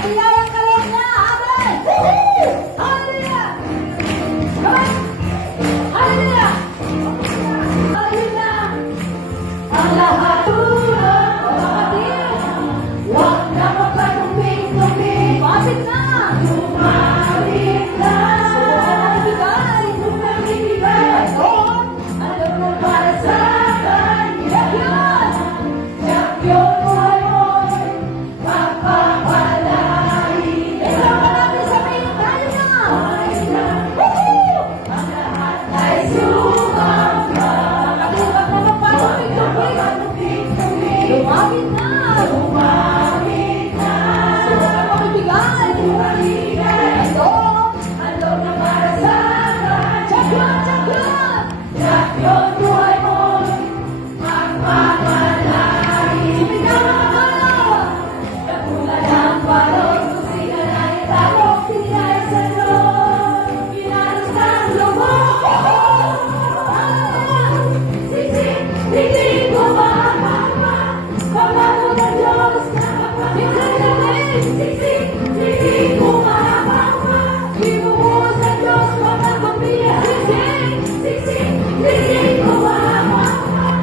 Pinayang kalit na! Amen! Hallelujah! Come on! Hallelujah! Hallelujah! Ang lahat tulad o kapatid, huwag na magpatumping-tumping. Lumapit na! Lumapit na! Sumamibigay! Alam mo para sa kanya yan! Champion buhay mo'y magpapalain. Ikaw ka natin sabihin, tayo na! Woohoo! Ang lahat ay sumamba. Huwag na magpatumping-tumping. Lumapit na! Lumapit na! Sumamibigay! Ito! Alam na para sa kanya. Champion! Champion! Champion buhay mo'y magpapalain. Sumigaw na kamalaw! Katulad ng balon, kung sila na italo, pinay sa Diyos. Ginalos ng lubog. Siksik, hindi kumahama. Paglago ng Diyos na magpapalain. Siksik, hindi kumahama. Ibubuhos ng Diyos mga pamilya. Siksik, hindi kumahama.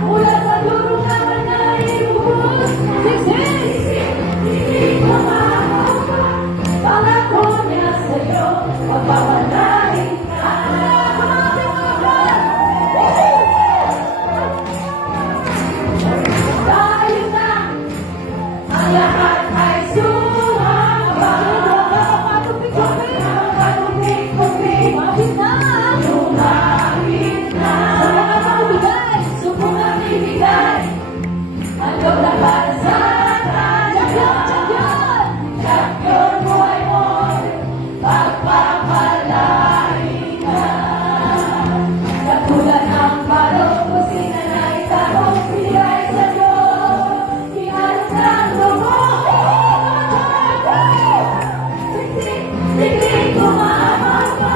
Mula sa durong naman na ibubuhos. Siksik, hindi kumahama. Pangako niya sa'yo, magpapalain ka. Kumapit mga God! Tayo na! Ang lahat ay sumamba. Lumapit na! Lumapit na! Sumamibigay! Ano na para sa kanya? Champion! Champion buhay mo'y magpapalain ka. Katulad ng balong kung sinanay tanong bigay sa Diyos. Kinalot ng lubog. Siksik, hindi kumahama.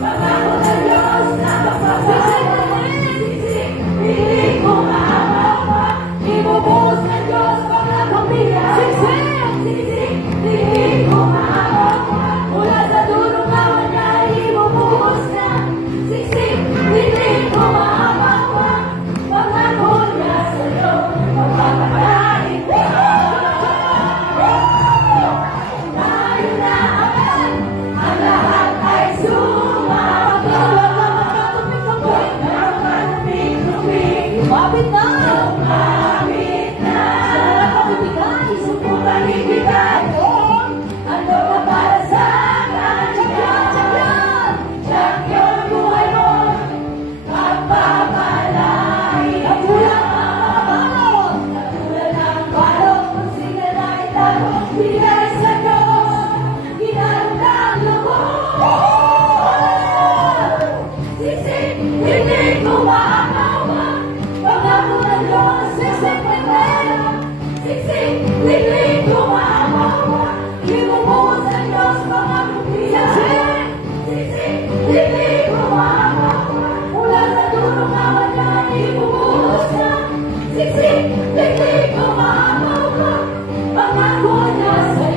Pangako ng Diyos na magpapalain. Siksik, hindi kumahama. Ibubuhos ng Diyos mga pamilya. Siksik, hindi kumahama. Mula sa durong awan na ibubuhos na. Siksik, hindi kumahama. Pangako niya sa'yo, magpapalain ka. Tayo na, amen. Ang lahat ay sumamba. Lumapit na! Lumapit na! Sumamibigay! Ano na para sa kanya? Champion! Champion buhay mo! Magpapalain! Katulad ng balon! Katulad ng balon! Kung sila na italo, bigay sa Diyos! Ginalong ng lubog! Siksik, hindi kumahama. Pangako ng Diyos, siksik, siksik, hindi kumahama. Ibubuhos ng Diyos mga pamilya. Siksik, hindi kumahama. Mula sa durong awan na ibubuhos na. Siksik, hindi kumahama. Pangako niya sa'yo.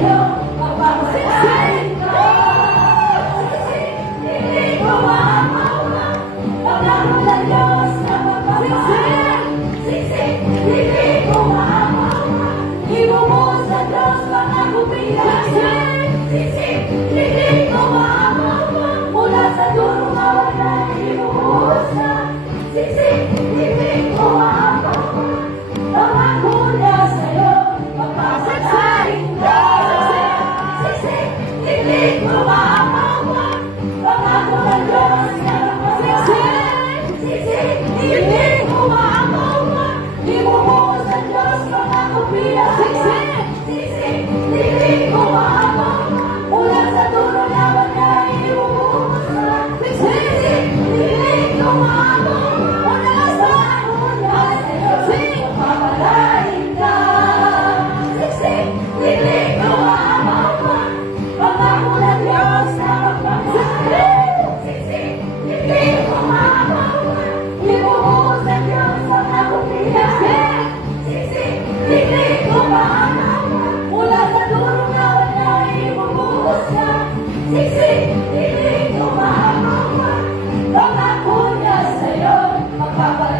Papa